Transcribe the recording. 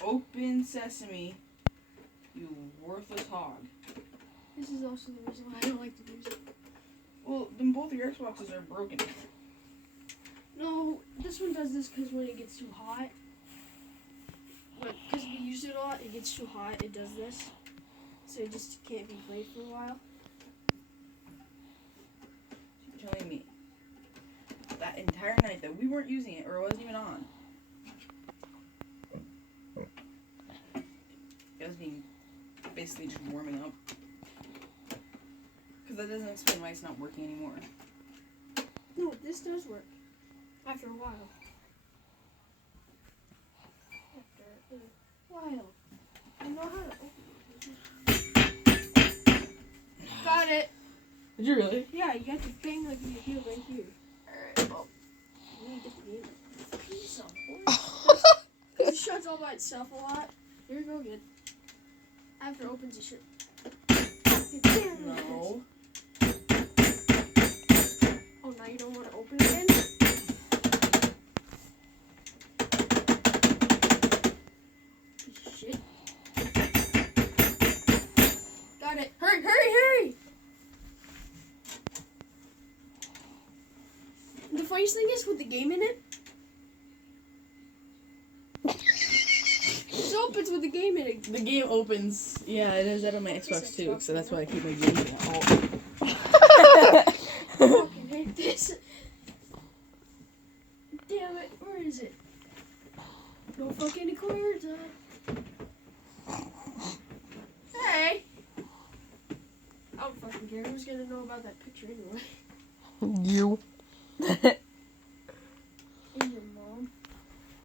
Open sesame, you worthless hog. This is also the reason why I don't like to use it. Well, then both of your Xboxes are broken. No, this one does this because when it gets too hot, because we use it a lot, it gets too hot, it does this. So it just can't be played for a while. You're telling me that entire night that we weren't using it or it wasn't even on, it was being basically just warming up. Because that doesn't explain why it's not working anymore. No, this does work. After a while. After a while. I know how to open it. Got it. Did you really? Yeah, you got the thing like you do right here. Alright, well. You need to get the piece of horse. Because it shuts all by itself a lot. Here we go again. After it opens, it should. No. Oh, now you don't want to open it again? Shit. Got it. Hurry, hurry, hurry! The funniest thing is with the game in it. It opens with the game in it. The game opens. Yeah, it is that on my Xbox too, so that's why I keep my games in all. I fucking hate this. Damn it, where is it? Don't fuck any cords up. Hey! I don't fucking care. Who's gonna know about that picture anyway? You.